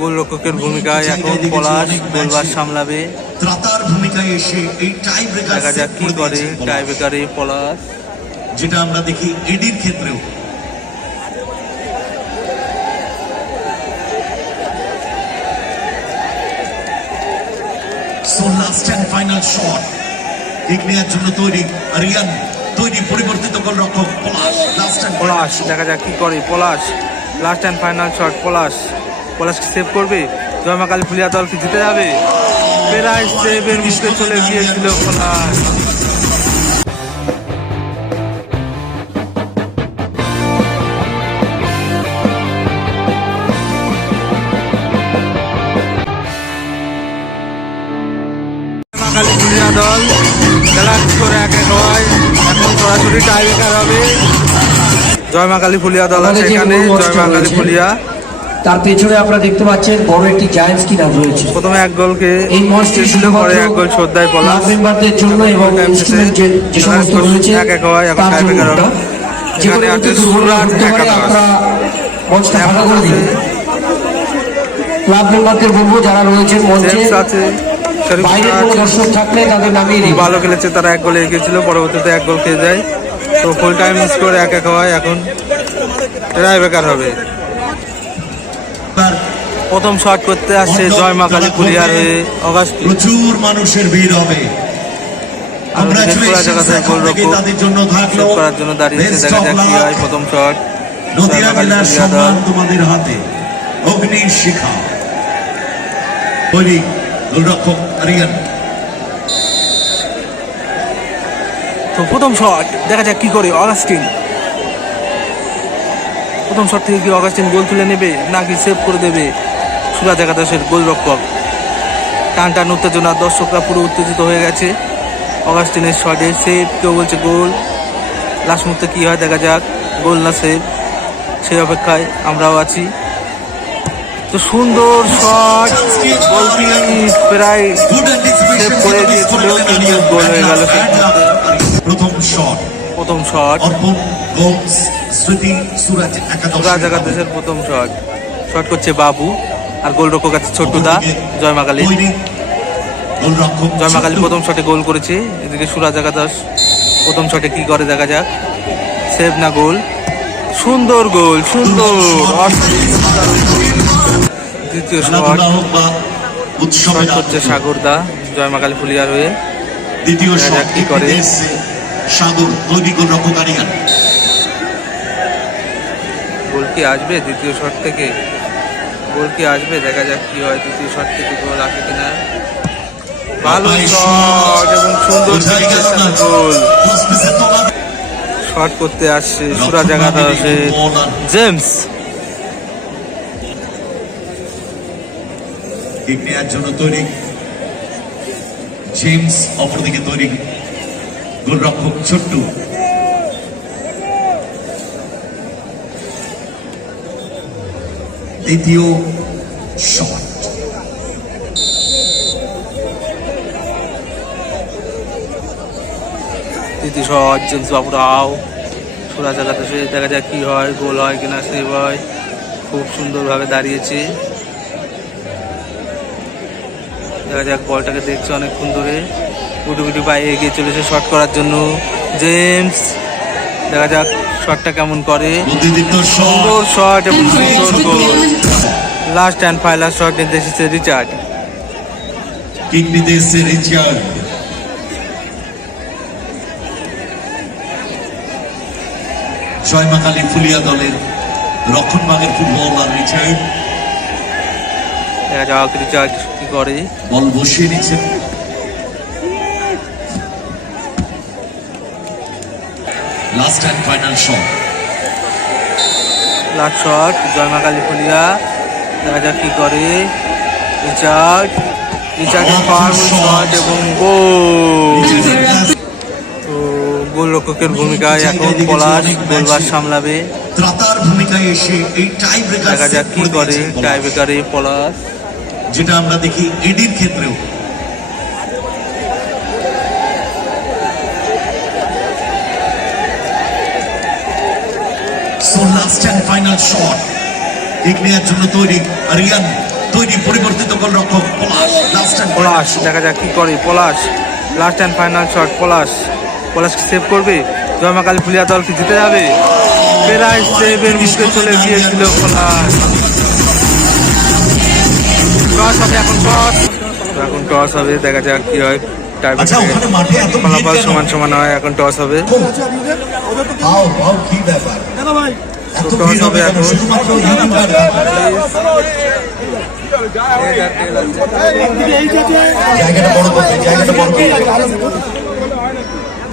গোলরক্ষকের ভূমিকায় এখন পলাশ গোলবার সামলাবে। ত্রাতার ভূমিকায় এসে এই টাই ব্রেকার দেখা যাক কি করে টাই ব্রেকারে পলাশ। যেটা আমরা দেখি এডির ক্ষেত্রেও। So last and final shot নেওয়ার জন্য তৈরি রিয়ান তৈরি পরিবর্তিত গোলরক্ষক পলাশ। লাস্ট পলাশ দেখা যাক কি করে Palash. Last and final shot Palash. Palash কি সেভ করবে? জয়মা কালী ফুলিয়া দল কি জিতে যাবে? প্রায় সেভের মুখে চলে গিয়েছিল পলাশ। জয়মা কালী ফুলিয়া দল খেলা করে এক এক হয়। এখন সরাসরি টাইব্রেকার হবে। জয় মা কালী ফুলিয়া দল আছে এখানে জয় মা কালী ফুলিয়া। তার পেছনে আপনারা দেখতে পাচ্ছেন বড় একটি জায়ান্টস কিনার রয়েছে প্রথমে এক গোলকে এই মঞ্চটি ছিল পরে এক গোল শ্রদ্ধায় ক্লাব মেম্বারদের জন্য এবং টাইম যে সমস্ত রয়েছে এক এক হয়, এখন তার জন্য টাইব্রেকার হবে। এটা। যে কোনো এখানে আছে সুরাট। আপনারা মঞ্চটা ফাঁকা করে দিন ক্লাব মেম্বারদের বলব যারা রয়েছেন মঞ্চে আছে বাইরের কোনো দর্শক থাকলে তাদের নামিয়ে দিন ভালো খেলেছে তারা এক গোলে এগিয়েছিল পরবর্তীতে এক গোল খেয়ে যায় তো ফুল টাইম স্কোর এক এক হয় এখন ট্রাই বেকার হবে প্রথম শট করতে আসছে জয় মা কালী পুলিয়ার হয়ে অগাস্ট প্রচুর মানুষের ভিড় হবে। আমরা বেশ করা জায়গাতে গোল রক্ষক তাদের জন্য থাকল করার জন্য দাঁড়িয়েছে দেখা যাক কি হয় প্রথম শট নদিয়া জয় মা কালী জেলার সম্মান তোমাদের হাতে। অগ্নির শিখা। তৈরি গোলরক্ষক আরিয়ান। তো প্রথম শট দেখা যাক কি করে অগাস্টিন। প্রথম শট থেকে কি অগাস্টিন গোল তুলে নেবে নাকি সেভ করে দেবে? সুরাজ একাদশের গোলরক্ষক। টান টান উত্তেজনা দর্শকরা পুরো উত্তেজিত হয়ে গেছে। অগাস্টিনের শটে সেভ কেউ বলছে গোল। লাস্ট মুহূর্তে কী হয় দেখা যাক। গোল না সেভ সেই অপেক্ষায় আমরাও আছি। তো সুন্দর শট প্রায় করে দিয়েছিল, কিন্তু গোল হয়ে গেল প্রথম শট। শট। সুরাজ একাদশের প্রথম শট। শট করছে বাবু। আর গোলরক্ষক আছে ছোট্টুদা জয় মাকালি তৈরি জয় মাকালি ছোট্টু। প্রথম শটে গোল করেছে। এদিকে সুরাজ একাদশ প্রথম শটে কি করে দেখা যাক। সেভ না গোল। সুন্দর গোল সুন্দর। দ্বিতীয় শট। শট আনন্দ। সাগরদা জয় মাকালি ফুলিয়ার হয়ে। দ্বিতীয় শট কি করে। সাগর গোল কি আসবে দ্বিতীয় শট থেকে? গোল কি আসবে? দেখা যাক কি হয় দ্বিতীয় শট থেকে গোল আসে কিনা। ভালো শট এবং সুন্দর গেল শট করতে আসছে সুরাজ একাদশের জেমস। কিক নেওয়ার জন্য তৈরি। জেমস অপরদিকে তৈরি গোলরক্ষক ছোট্টু। দ্বিতীয় শট। তৃতীয় শট, জেমস বাবু রাও সুরাজ একাদশে দেখা যাক কি হয়, গোল হয় কিনা, সেভ হয়। খুব সুন্দরভাবে দাঁড়িয়েছে। দেখা যাক, বলটাকে দেখছে অনেকক্ষণ ধরে। গুটি পায়ে এগিয়ে চলেছে শট করার জন্য। জেমস, দেখা যাক। শটটা কেমন করে? সুন্দর শট এবং সুন্দর goal. Last and final shot নিতে এসেছে রিচার্ড কিক নিতে এসছে রিচার্ড জয়মাকালী ফুলিয়া দলের রক্ষণ রক্ষণভাগের ফুটবলার রিচার্ড দেখা যাক রিচার্ড কি করে? বল বসিয়ে নিচ্ছেন। Last and final shot last shot Joyma Kali Fulia দেখা যাক কি করে। রিচার্ড রিচার্ডের পাওয়ারফুল শট এবং গোল তো গোলরক্ষকের ভূমিকায় এখন পলাশ গোলবার সামলাবে। ত্রাতার ভূমিকায় এসে এই টাই ব্রেকার দেখা যাক কি করে টাই ব্রেকারে পলাশ। যেটা আমরা দেখি এডির ক্ষেত্রেও। So last and final shot kick নেওয়ার জন্য তৈরি রিয়ান তৈরি পরিবর্তিত গোলরক্ষক পলাশ লাস্ট অ্যান্ড পলাশ দেখা যাক কি করে Palash last and final shot Palash. পলাশকে save করবে? জয়মা কালী ফুলিয়া দল কি জিতে যাবে? প্রায় সেভের মুখে চলে গিয়েছিল পলাশ। টস হবে এখন টস এখন টস হবে দেখা যাক কি হয়। আচ্ছা এত ভিড় ফলাফল সমান সমান হয় এখন টস হবে। টস হবে এখন। জায়গাটা বড় করতে জায়গাটা বড় করতে।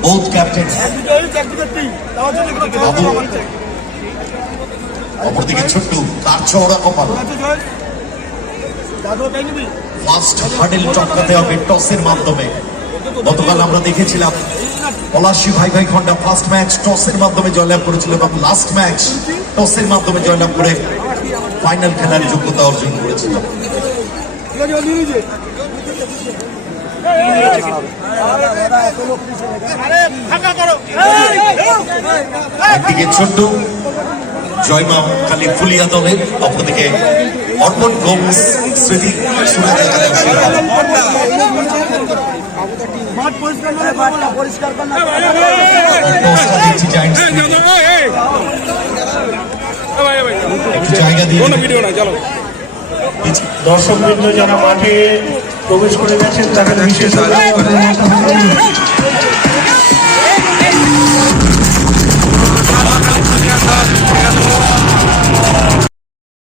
বোথ ক্যাপ্টেন বাবু অপরদিকে ছোট্ট তার চওড়া কপাল। ফার্স্ট হার্ডেল টপকাতে হবে টসের মাধ্যমে। গতকাল আমরা দেখেছিলাম পলাশী ভাই ভাই খন্ডা ফার্স্ট ম্যাচ টসের মাধ্যমে জয়লাভ করেছিল এবং লাস্ট ম্যাচ টসের মাধ্যমে জয়লাভ করে ফাইনাল খেলার যোগ্যতা অর্জন করেছিল। একদিকে ছোট্ট, জয়মা কালী ফুলিয়া দলের অপরদিকে অর্পণ গোমস স্মৃতি পিছিয়ে। দর্শকবৃন্দ যারা মাঠে প্রবেশ করে গেছেন তাদের বিশেষ